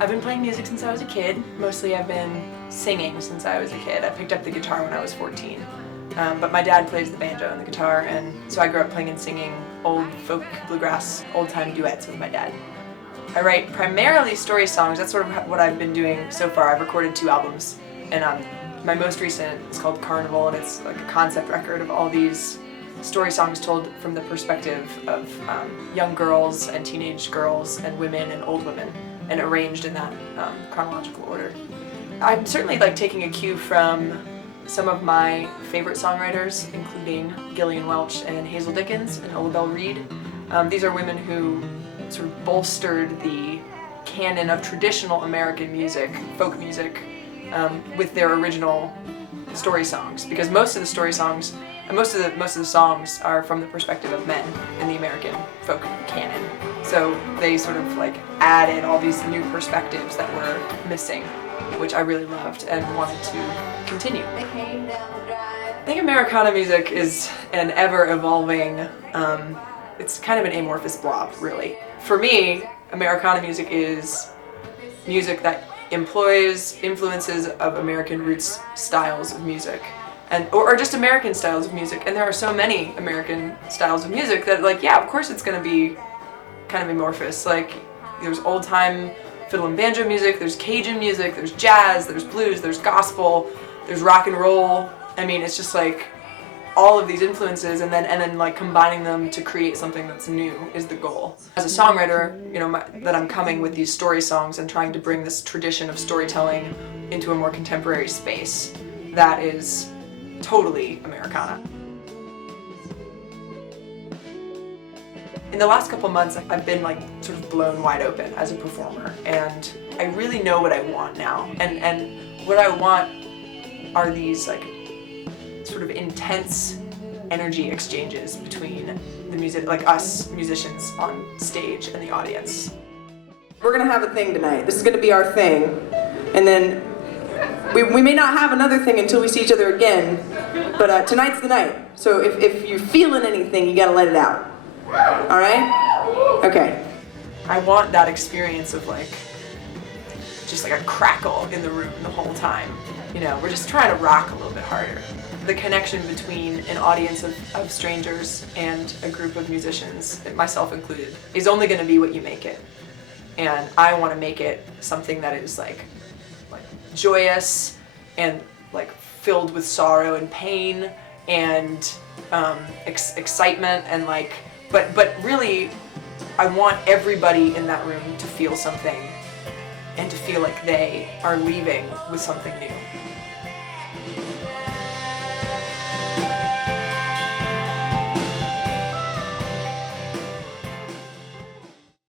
I've been playing music since I was a kid. Mostly I've been singing since I was a kid. I picked up the guitar when I was 14. But my dad plays the banjo and the guitar, and so I grew up playing and singing old folk, bluegrass, old-time duets with my dad. I write primarily story songs. That's sort of what I've been doing so far. I've recorded 2 albums, and my most recent is called Carnival, and it's like a concept record of all these story songs told from the perspective of young girls and teenage girls and women and old women, and arranged in that chronological order. I'm certainly taking a cue from some of my favorite songwriters, including Gillian Welch and Hazel Dickens and Ella Belle Reid. These are women who sort of bolstered the canon of traditional American music, folk music, with their original story songs, because most of the story songs and most of the songs are from the perspective of men in the American folk canon. So they sort of added all these new perspectives that were missing, which I really loved and wanted to continue. I think Americana music is an ever-evolving, it's kind of an amorphous blob, really. For me, Americana music is music that employs influences of American roots styles of music, or just American styles of music. And there are so many American styles of music that, yeah, of course it's going to be kind of amorphous. There's old-time fiddle and banjo music, there's Cajun music, there's jazz, there's blues, there's gospel, there's rock and roll. I mean, it's just all of these influences, and then combining them to create something that's new is the goal. As a songwriter, that I'm coming with these story songs and trying to bring this tradition of storytelling into a more contemporary space that is totally Americana. In the last couple months, I've been sort of blown wide open as a performer, and I really know what I want now. And what I want are these sort of intense energy exchanges between the music, us musicians on stage and the audience. We're gonna have a thing tonight. This is gonna be our thing, and then we may not have another thing until we see each other again. But tonight's the night. So if you're feeling anything, you gotta let it out. All right? Okay. I want that experience of just a crackle in the room the whole time. We're just trying to rock a little bit harder. The connection between an audience of strangers and a group of musicians, myself included, is only going to be what you make it. And I want to make it something that is joyous and filled with sorrow and pain and excitement and but really I want everybody in that room to feel something and to feel like they are leaving with something new.